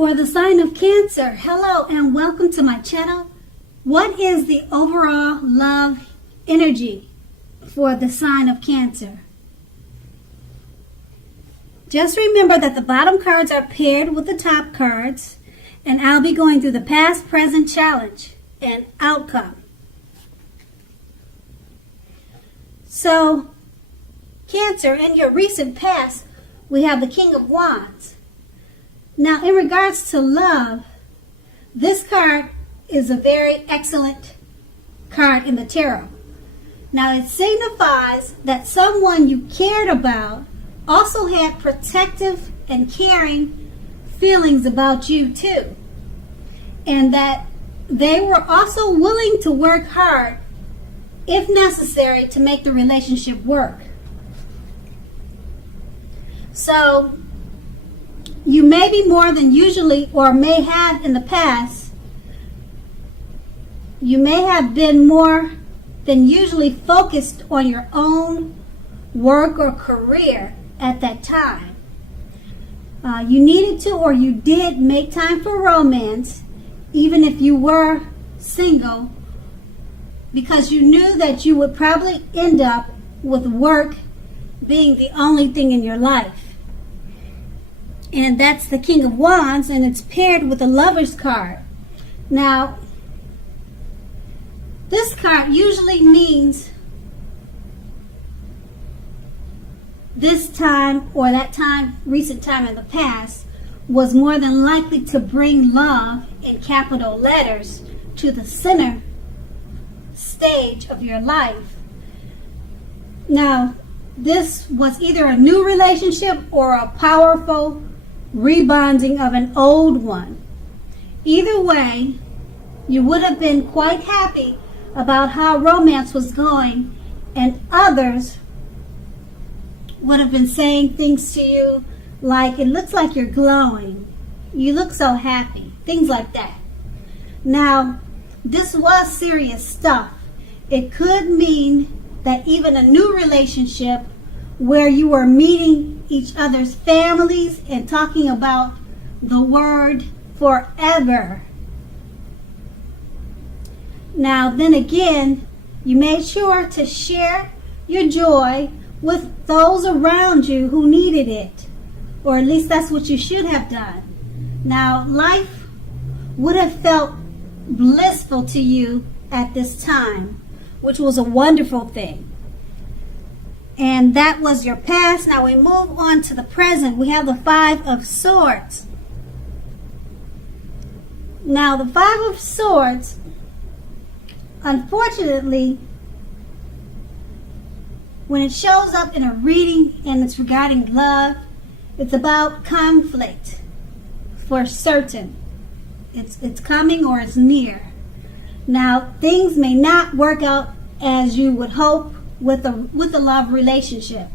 For the sign of Cancer, hello and welcome to my channel. What is the overall love energy for the sign of Cancer? Just remember that the bottom cards are paired with the top cards, and I'll be going through the past, present, challenge, and outcome. So, Cancer, in your recent past, we have the King of Wands. Now, in regards to love, this card is a very excellent card in the tarot. Now, it signifies that someone you cared about also had protective and caring feelings about you too. And that they were also willing to work hard, if necessary, to make the relationship work. So, you may be more than usually, or may have in the past, you may have been more than usually focused on your own work or career at that time. You needed to, or you did, make time for romance, even if you were single, because you knew that you would probably end up with work being the only thing in your life. And that's the King of Wands, and it's paired with the Lover's card. Now, this card usually means this time or that time, recent time in the past, was more than likely to bring love in capital letters to the center stage of your life. Now, this was either a new relationship or a powerful rebonding of an old one. Either way, you would have been quite happy about how romance was going, and others would have been saying things to you like, it looks like you're glowing, you look so happy, things like that. Now, this was serious stuff. It could mean that even a new relationship where you were meeting each other's families and talking about the word forever. Now, then again, you made sure to share your joy with those around you who needed it, or at least that's what you should have done. Now, life would have felt blissful to you at this time, which was a wonderful thing. And that was your past. Now we move on to the present. We have the Five of Swords. Now the Five of Swords, unfortunately, when it shows up in a reading and it's regarding love, it's about conflict for certain. It's coming or it's near. Now things may not work out as you would hope with a love relationship,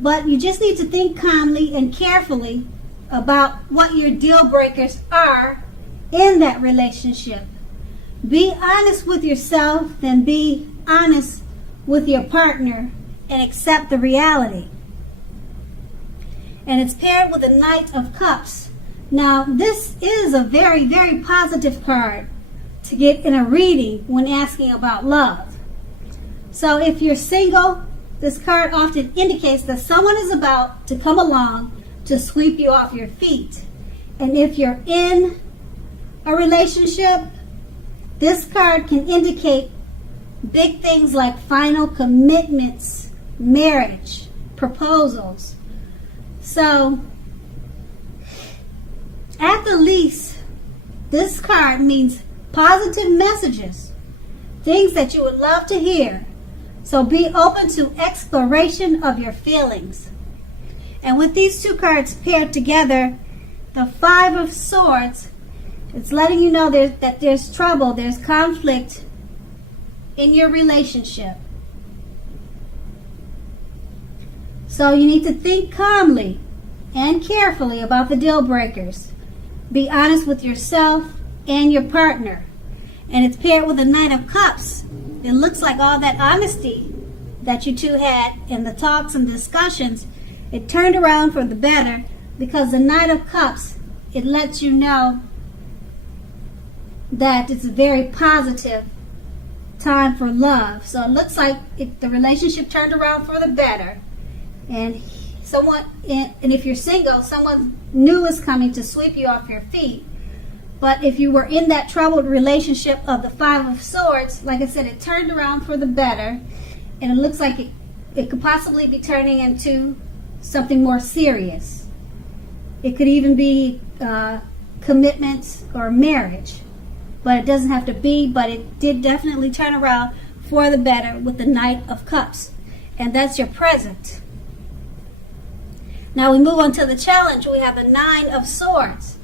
but you just need to think calmly and carefully about what your deal breakers are in that relationship. Be honest with yourself, then be honest with your partner, and accept the reality. And it's paired with the Knight of Cups. Now this is a very, very positive card to get in a reading when asking about love. So if you're single, this card often indicates that someone is about to come along to sweep you off your feet. And if you're in a relationship, this card can indicate big things like final commitments, marriage, proposals. So, at the least, this card means positive messages, things that you would love to hear. So be open to exploration of your feelings. And with these two cards paired together, the Five of Swords, it's letting you know that there's trouble, there's conflict in your relationship. So you need to think calmly and carefully about the deal breakers. Be honest with yourself and your partner. And it's paired with the Knight of Cups. It looks like all that honesty that you two had in the talks and discussions, it turned around for the better, because the Knight of Cups it lets you know that it's a very positive time for love. So it looks like the relationship turned around for the better, and if you're single, someone new is coming to sweep you off your feet. But if you were in that troubled relationship of the Five of Swords, like I said, it turned around for the better, and it looks like it could possibly be turning into something more serious. It could even be commitment or marriage, but it doesn't have to be. But it did definitely turn around for the better with the Knight of Cups, and that's your present. Now we move on to the challenge. We have the Nine of Swords.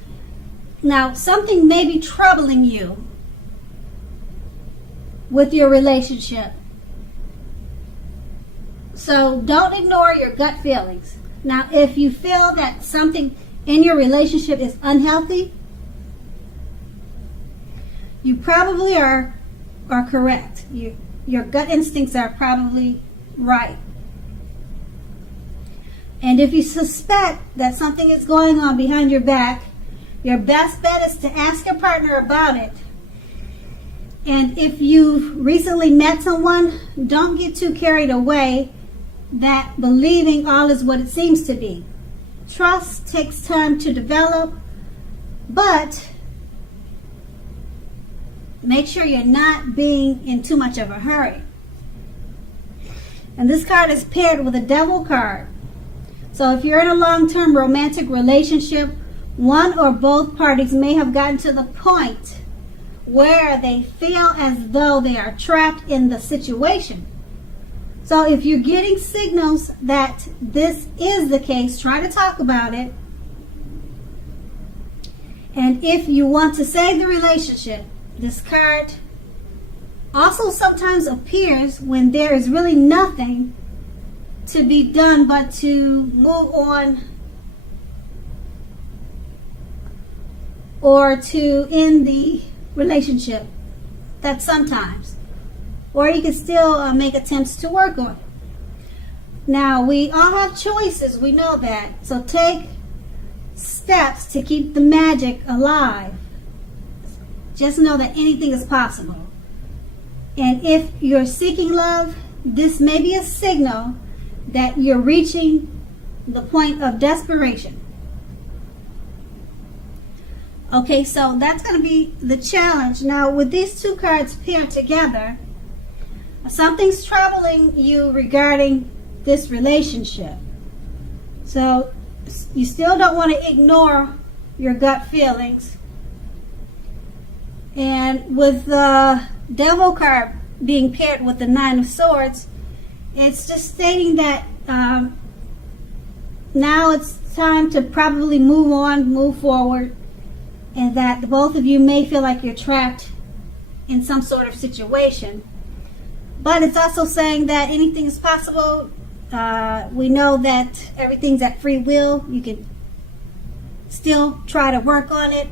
Now, something may be troubling you with your relationship. So don't ignore your gut feelings. Now, if you feel that something in your relationship is unhealthy, you probably are correct. Your gut instincts are probably right. And if you suspect that something is going on behind your back, your best bet is to ask your partner about it. And if you've recently met someone, don't get too carried away that believing all is what it seems to be. Trust takes time to develop, but make sure you're not being in too much of a hurry. And this card is paired with a Devil card. So if you're in a long-term romantic relationship, one or both parties may have gotten to the point where they feel as though they are trapped in the situation. So if you're getting signals that this is the case, try to talk about it. And if you want to save the relationship, this card also sometimes appears when there is really nothing to be done but to move on or to end the relationship. That's sometimes. Or you can still make attempts to work on it. Now, we all have choices. We know that. So take steps to keep the magic alive. Just know that anything is possible. And if you're seeking love, this may be a signal that you're reaching the point of desperation. Okay, so that's going to be the challenge. Now, with these two cards paired together, something's troubling you regarding this relationship. So you still don't want to ignore your gut feelings. And with the Devil card being paired with the Nine of Swords, it's just stating that now it's time to probably move on, move forward, and that both of you may feel like you're trapped in some sort of situation. But it's also saying that anything is possible. We know that everything's at free will. You can still try to work on it,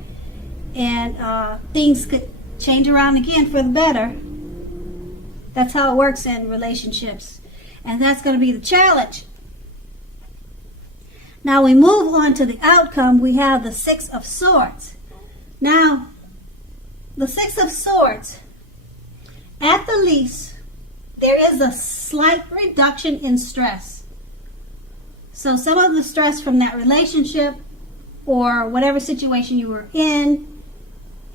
and things could change around again for the better. That's how it works in relationships. And that's going to be the challenge. Now we move on to the outcome. We have the Six of Swords. Now, the Six of Swords, at the least, there is a slight reduction in stress. So some of the stress from that relationship or whatever situation you were in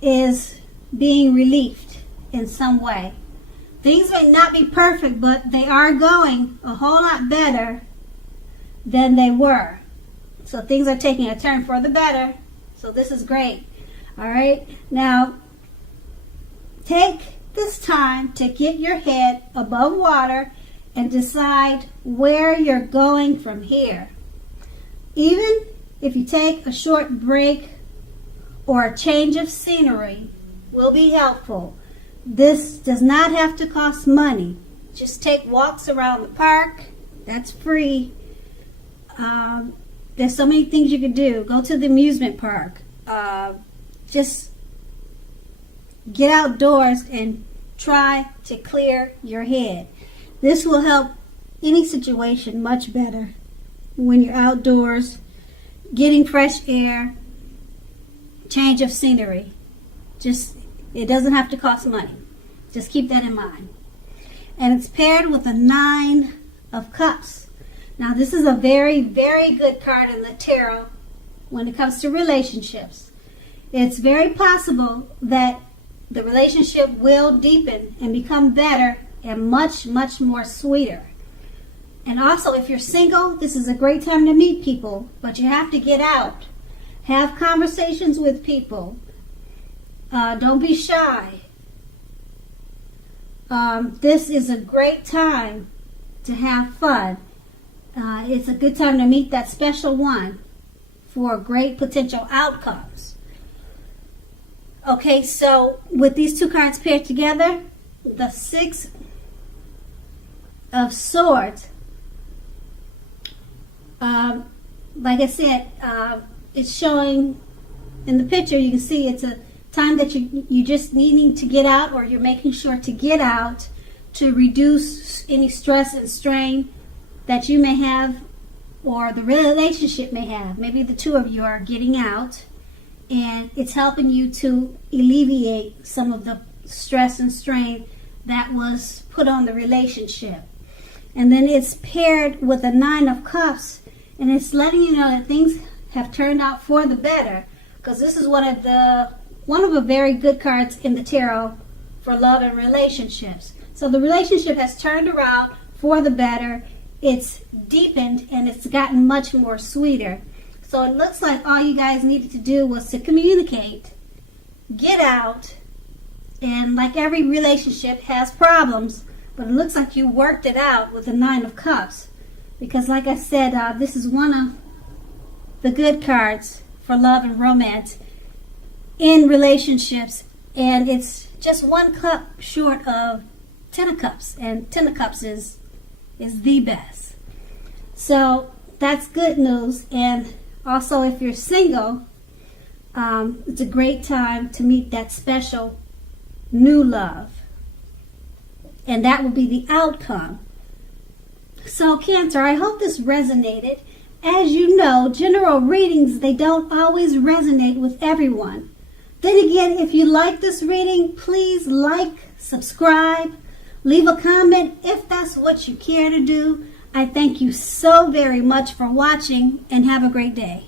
is being relieved in some way. Things may not be perfect, but they are going a whole lot better than they were. So things are taking a turn for the better. So this is great. All right. Now, take this time to get your head above water and decide where you're going from here. Even if you take a short break or a change of scenery will be helpful. This does not have to cost money. Just take walks around the park. That's free. There's so many things you can do. Go to the amusement park. Just get outdoors and try to clear your head. This will help any situation much better when you're outdoors, getting fresh air, change of scenery. It doesn't have to cost money. Just keep that in mind. And it's paired with a 9 of Cups. Now this is a very, very good card in the tarot when it comes to relationships. It's very possible that the relationship will deepen and become better and much, much more sweeter. And also, if you're single, this is a great time to meet people, but you have to get out. Have conversations with people. Don't be shy. This is a great time to have fun. It's a good time to meet that special one for great potential outcomes. Okay, so with these two cards paired together, the 6 of Swords, like I said, it's showing in the picture. You can see it's a time that you just needing to get out, or you're making sure to get out to reduce any stress and strain that you may have, or the relationship may have. Maybe the two of you are getting out, and it's helping you to alleviate some of the stress and strain that was put on the relationship. And then it's paired with a 9 of Cups, and it's letting you know that things have turned out for the better, because this is one of the very good cards in the tarot for love and relationships. So the relationship has turned around for the better. It's deepened and it's gotten much more sweeter. So it looks like all you guys needed to do was to communicate, get out, and like every relationship has problems, but it looks like you worked it out with the 9 of Cups. Because like I said, this is one of the good cards for love and romance in relationships, and it's just 1 cup short of 10 of Cups, and 10 of Cups is the best. So that's good news. And also, if you're single, it's a great time to meet that special new love, and that will be the outcome. So Cancer, I hope this resonated. As you know, general readings, they don't always resonate with everyone. Then again, if you like this reading, please like, subscribe, leave a comment if that's what you care to do. I thank you so very much for watching, and have a great day.